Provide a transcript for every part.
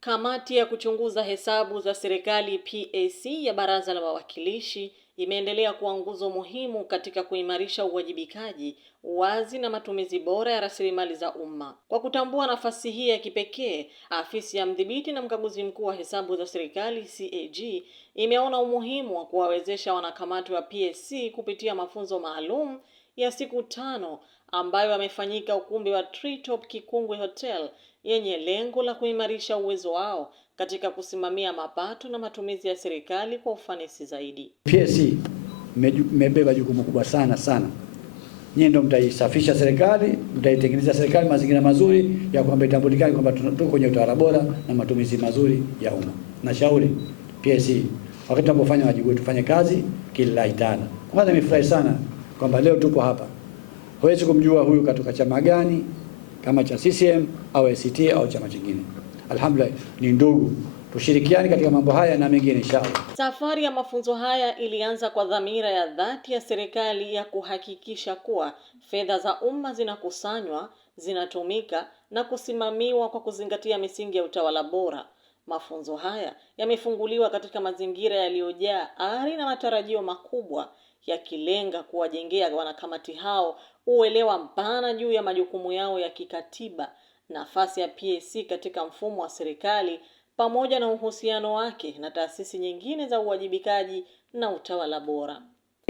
Kamati ya kuchunguza hesabu za serikali PAC ya Baraza la Wawakilishi imeendelea kuwa nguzo muhimu katika kuimarisha uwajibikaji, uwazi na matumizi bora ya rasilimali za umma. Kwa kutambua nafasi hii ya kipekee, afisi ya mdhibiti na mkaguzi mkuu wa hesabu za serikali CAG imeona umuhimu wa kuwawezesha wanakamati wa PAC kupitia mafunzo maalum ya siku 5 ambayo yamefanyika ukumbi wa Treetop Kikungwe Hotel, yenye lengo la kuimarisha uwezo wao katika kusimamia mapato na matumizi ya serikali kwa ufanisi zaidi. PAC mmebeba jukumu kubwa sana. Nyinyi ndio mtaisafisha serikali, mtaitengeneza serikali mazingira mazuri ya kwamba itambulikane kwamba tuko kwenye utawala bora na matumizi mazuri ya umma. Nashauri PAC wakati tunapofanya wajibu wetu tufanye kazi kila itana. Kwanza nimefurahi sana kwamba leo tuko hapa. Huwezi kumjua huyu katoka chama gani, kama cha CCM au ACT au chama kingine. Alhamdulillah ni ndugu. Tushirikiane katika mambo haya na mengine inshallah. Safari ya mafunzo haya ilianza kwa dhamira ya dhati ya serikali ya kuhakikisha kuwa fedha za umma zinakusanywa, zinatumika na kusimamiwa kwa kuzingatia misingi ya utawala bora. Mafunzo haya yamefunguliwa katika mazingira yaliyojaa ari na matarajio makubwa, yakilenga kuwajengea wanakamati hao uelewa mpana juu ya majukumu yao ya kikatiba, nafasi ya PAC katika mfumo wa serikali, pamoja na uhusiano wake na taasisi nyingine za uwajibikaji na utawala bora.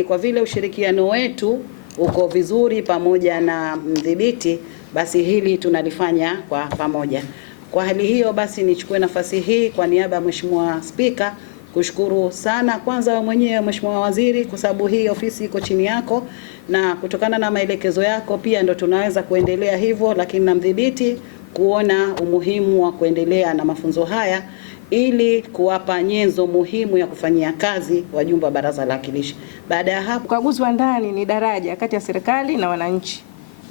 Kwa vile ushirikiano wetu uko vizuri pamoja na mdhibiti, basi hili tunalifanya kwa pamoja. Kwa hali hiyo basi nichukue nafasi hii kwa niaba ya Mheshimiwa Spika kushukuru sana kwanza wewe mwenyewe Mheshimiwa Waziri, kwa sababu hii ofisi iko chini yako na kutokana na maelekezo yako pia ndo tunaweza kuendelea hivyo, lakini na mdhibiti kuona umuhimu wa kuendelea na mafunzo haya ili kuwapa nyenzo muhimu ya kufanyia kazi wajumbe wa Baraza la Wawakilishi. Baada ya hapo, ukaguzi wa ndani ni daraja kati ya serikali na wananchi.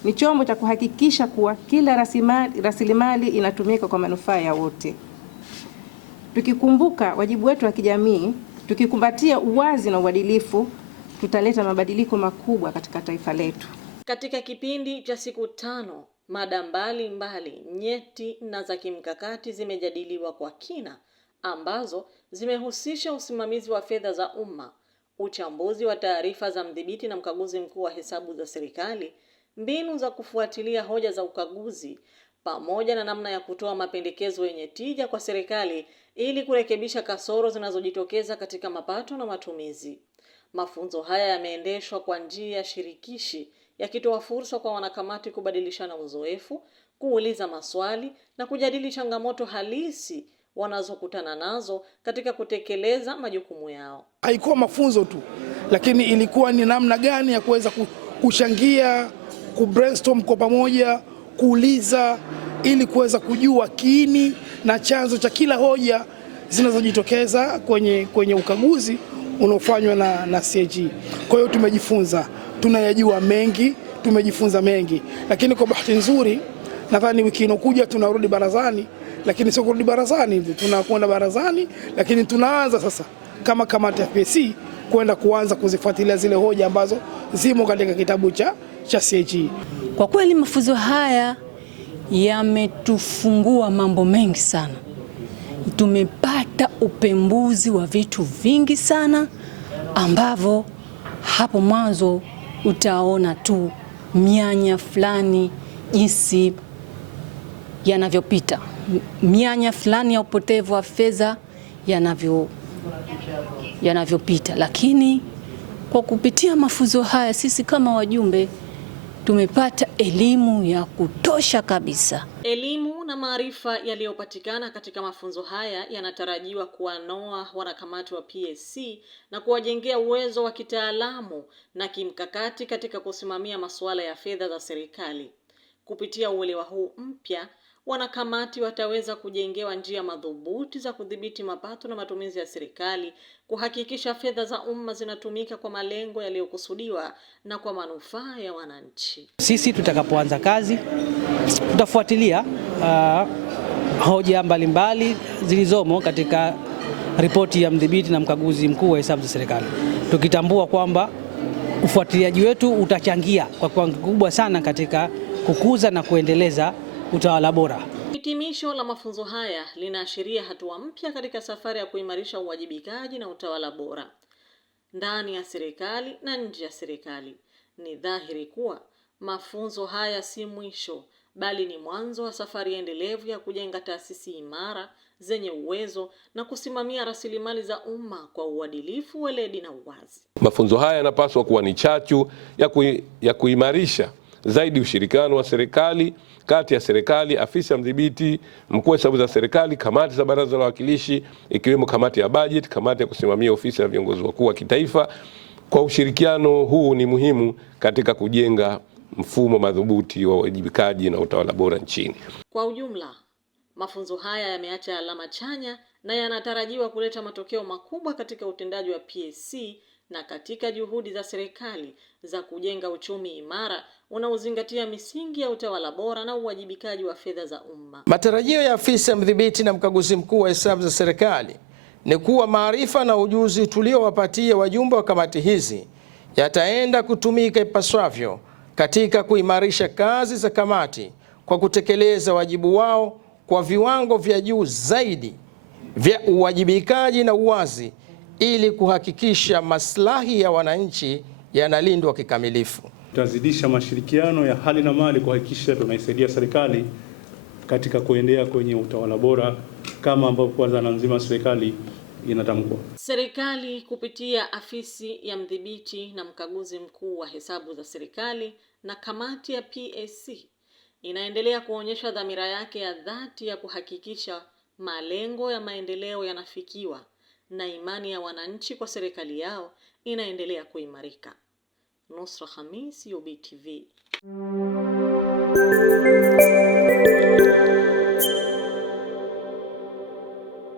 Ni chombo cha kuhakikisha kuwa kila rasilimali inatumika kwa manufaa ya wote. Tukikumbuka wajibu wetu wa kijamii, tukikumbatia uwazi na uadilifu, tutaleta mabadiliko makubwa katika taifa letu. Katika kipindi cha siku 5, mada mbalimbali nyeti na za kimkakati zimejadiliwa kwa kina, ambazo zimehusisha usimamizi wa fedha za umma, uchambuzi wa taarifa za mdhibiti na mkaguzi mkuu wa hesabu za serikali, mbinu za kufuatilia hoja za ukaguzi, pamoja na namna ya kutoa mapendekezo yenye tija kwa serikali ili kurekebisha kasoro zinazojitokeza katika mapato na matumizi. Mafunzo haya yameendeshwa kwa njia ya shirikishi, yakitoa fursa kwa wanakamati kubadilishana uzoefu, kuuliza maswali na kujadili changamoto halisi wanazokutana nazo katika kutekeleza majukumu yao. Haikuwa mafunzo tu, lakini ilikuwa ni namna gani ya kuweza kuchangia, kubrainstorm kwa pamoja, kuuliza ili kuweza kujua kiini na chanzo cha kila hoja zinazojitokeza kwenye ukaguzi unaofanywa na CAG. Kwa hiyo tumejifunza, tunayajua mengi, tumejifunza mengi, lakini kwa bahati nzuri nadhani wiki inokuja tunarudi barazani, lakini sio kurudi barazani hivi, tunakwenda barazani, lakini tunaanza sasa kama kamati ya PAC kuanza kuzifuatilia zile hoja ambazo zimo katika kitabu cha CAG. Kwa kweli mafunzo haya yametufungua mambo mengi sana. Tumepata upembuzi wa vitu vingi sana ambavyo hapo mwanzo utaona tu mianya fulani jinsi yanavyopita, mianya fulani ya upotevu wa fedha yanavyopita, lakini kwa kupitia mafunzo haya sisi kama wajumbe tumepata elimu ya kutosha kabisa. Elimu na maarifa yaliyopatikana katika mafunzo haya yanatarajiwa kuwanoa wanakamati wa PAC na kuwajengea uwezo wa kitaalamu na kimkakati katika kusimamia masuala ya fedha za serikali. Kupitia uelewa huu mpya, wanakamati wataweza kujengewa njia madhubuti za kudhibiti mapato na matumizi ya serikali, kuhakikisha fedha za umma zinatumika kwa malengo yaliyokusudiwa na kwa manufaa ya wananchi. Sisi tutakapoanza kazi tutafuatilia hoja mbalimbali zilizomo katika ripoti ya mdhibiti na mkaguzi mkuu wa hesabu za serikali, tukitambua kwamba ufuatiliaji wetu utachangia kwa kiwango kikubwa sana katika kukuza na kuendeleza utawala bora. Hitimisho la mafunzo haya linaashiria hatua mpya katika safari ya kuimarisha uwajibikaji na utawala bora ndani ya serikali na nje ya serikali. Ni dhahiri kuwa mafunzo haya si mwisho, bali ni mwanzo wa safari endelevu ya kujenga taasisi imara zenye uwezo na kusimamia rasilimali za umma kwa uadilifu, weledi na uwazi. Mafunzo haya yanapaswa kuwa ni chachu ya kuimarisha zaidi ushirikiano wa serikali kati ya serikali, afisa mdhibiti, mkuu wa hesabu za serikali, kamati za baraza la wawakilishi ikiwemo kamati ya budget, kamati ya kusimamia ofisi ya viongozi wakuu wa kitaifa. Kwa ushirikiano huu ni muhimu katika kujenga mfumo madhubuti wa uwajibikaji na utawala bora nchini. Kwa ujumla, mafunzo haya yameacha alama chanya na yanatarajiwa kuleta matokeo makubwa katika utendaji wa PSC na katika juhudi za serikali za kujenga uchumi imara unaozingatia misingi ya utawala bora na uwajibikaji wa fedha za umma. Matarajio ya afisa mdhibiti na mkaguzi mkuu wa hesabu za serikali ni kuwa maarifa na ujuzi tuliowapatia wajumbe wa kamati hizi yataenda kutumika ipasavyo katika kuimarisha kazi za kamati kwa kutekeleza wajibu wao kwa viwango vya juu zaidi vya uwajibikaji na uwazi ili kuhakikisha maslahi ya wananchi yanalindwa kikamilifu. Tutazidisha mashirikiano ya hali na mali kuhakikisha tunaisaidia serikali katika kuendea kwenye utawala bora kama ambavyo kwa dhana nzima serikali inatamkwa. Serikali kupitia afisi ya mdhibiti na mkaguzi mkuu wa hesabu za serikali na kamati ya PSC inaendelea kuonyesha dhamira yake ya dhati ya kuhakikisha malengo ya maendeleo yanafikiwa na imani ya wananchi kwa serikali yao inaendelea kuimarika. Nusra Khamis, UoB TV.